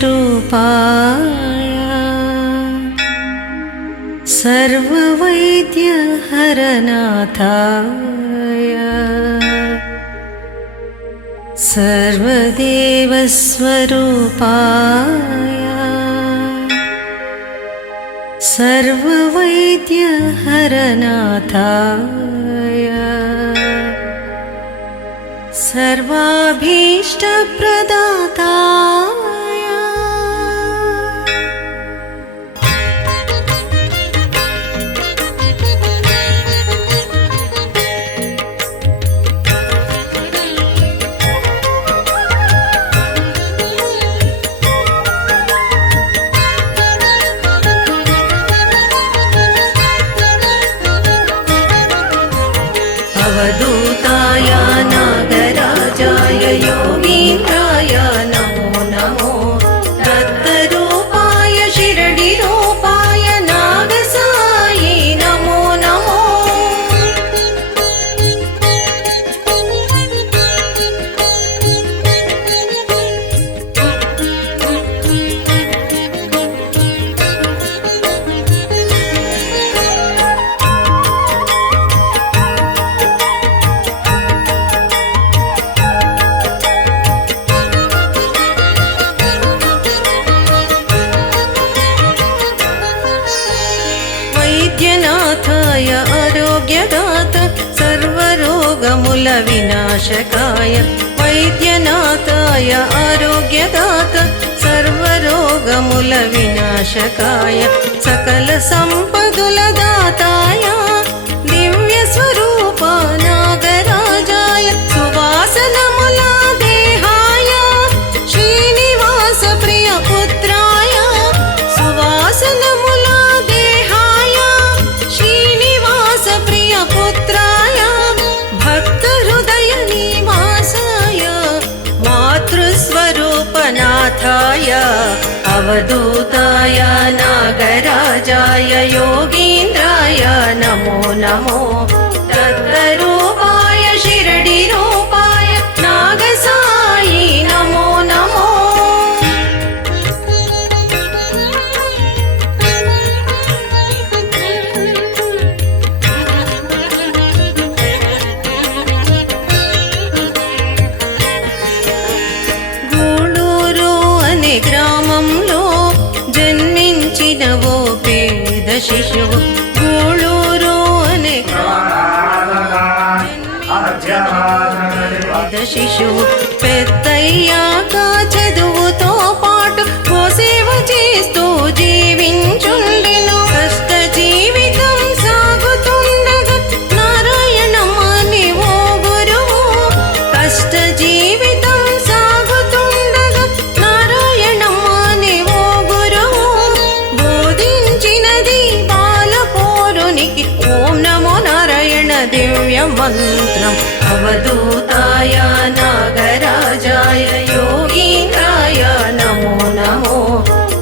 सर्वदेवस्वरूपाय सर्ववैद्यहरनाथाय सर्वदेवस्वरूपाय सर्ववैद्यहरनाथाय सर्वाभीष्टप्रदाताय अवधूताय नागराजाय योगीन्द्राय नमो नमो दत्तरूपाय शिरडिरूपाय नागसायि नमो नमो वैद्यनाथाय आरोग्यदात सर्वरोगमुल विनाशकाय वैद्यनाथाय आरोग्यदात सर्वरोगमुल विनाशकाय सकल संपदुल दाताय दिव्यस्वरूप नागराजाय सुवासनमुल देहाय श्रीनिवास प्रियपुत्राय सुवासनमुल पुत्राय भक्तहृदय निवासाय मातृस्वरूपनाथाय अवधूताय नागराजाय योगीन्द्राय नमो नमो दत्तरूपाय शिरडिरूपाय नागसायि नमो नमो గ్రామంలో జన్మించిన ఓ పేద శిశువు గూళూరు అనే పేద శిశువు పెద్దయ్యాక చదువుతో పాటు ఓ సేవ చేస్తూ జీవించుండెను కష్ట జీవితం సాగుతుండగా నారాయణమని ఓ గురువు కష్ట జీవితం సాగుతుండగా నారాయణమని ఓ గురువు బోధించినది బాలపౌరునికి ఓం నమో నారాయణ దివ్య మంత్రం अवधूताय नागराजाय योगीन्द्राय नमो नमो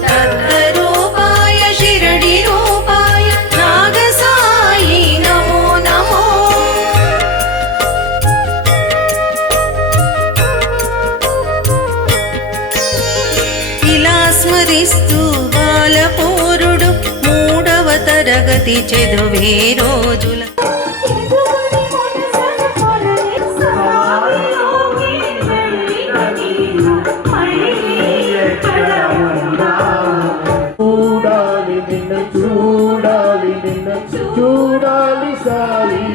दत्तरूपाय शिरडिरूपाय नागसायि नमो नमो ఇలా స్మరిస్తూ బాలపౌరుడు 3వ తరగతి చదువే రోజుల చూడాలి సాయి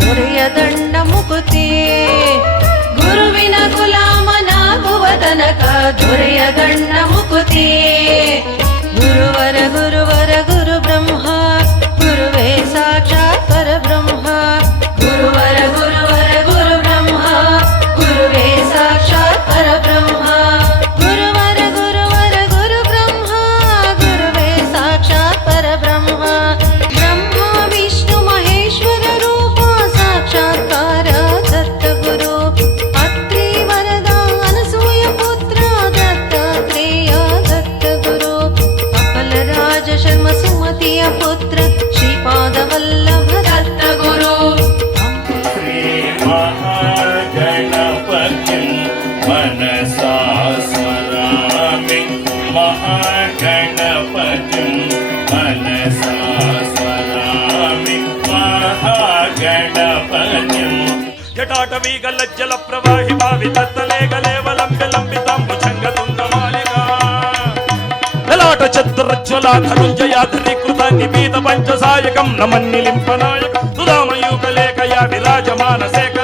ದೊರೆಯ ದಂಡ ಮುಕುತಿ ಗುರುವಿನ ಗುಲಾಮನಾಗುವ ತನಕ ದೊರೆಯ ದಂಡ ಮುಕುತಿ ಗುರುವರ ಗುರುವರ ಗುರು ಬ್ರಹ್ಮ ಗುರುವೇ ಸಾಕ್ಷಾತ್ ಪರಬ್ರಹ್ಮ ಗುರುವರ ಗುರುವರ ಗುರು ಬ್ರಹ್ಮ ಗುರುವೇ ಸಾಕ್ಷಾತ್ ಪರಬ್ರಹ್ಮ ಗುರುವರ ಗುರುವರ ಗುರು ಬ್ರಹ್ಮ ಗುರುವೇ ಸಾಕ್ಷಾತ್ ಪರಬ್ರಹ್ಮ ಬ್ರಹ್ಮ ವಿಷ್ಣು ಮಹೇಶ್ವರ ರೂಪ ಸಾಕ್ಷಾತ್ಕಾರ ದತ್ತ ಗುರು ಅತ್ರಿ ವರದ ಅನಸೂಯ ಪುತ್ರ ದತ್ತಾತ್ರೇಯ ದತ್ತ ಗುರು ಅಪಲ ರಾಜ ಶರ್ಮ ಸುಮತಿಯ ಪುತ್ರ ಶ್ರೀಪಾದ ವಲ್ಲಭ ದತ್ತ ಗುರು ಶ್ರೀ ಮಹಾಗಣಪತಿ ಮನಸಾ ಸ್ಮರಾಮಿ ಮಹಾಗಣಪತಿ ಮನಸಾ ಸ್ಮರಾಮಿ ಮಹಾಗಣಪತಿ ಜಟಾಟವೀಗಲಜ್ಜಲ ಪ್ರವಾಹಿ ಭಾವಿ ತತ್ತಲೇಗಲೇವಲಂಬ್ಯ ಲಂಬಿತಾಂಬುಜಂಗ ತುಂಗಮಾಲಿಕಾ ಲಲಾಟ ಚತುರಜ್ವಲ ಧನುಂಜಯಾಧರಿ ಕೃತ ನಿಬೀತ ಪಂಚಸಾಯಕಂ ನಮನ್ನಿಲಿಂಪನಾಯಕ ಸುಧಾಮಯೂಕಲೇಖಯ ವಿರಾಜಮಾನ ಸೇಕ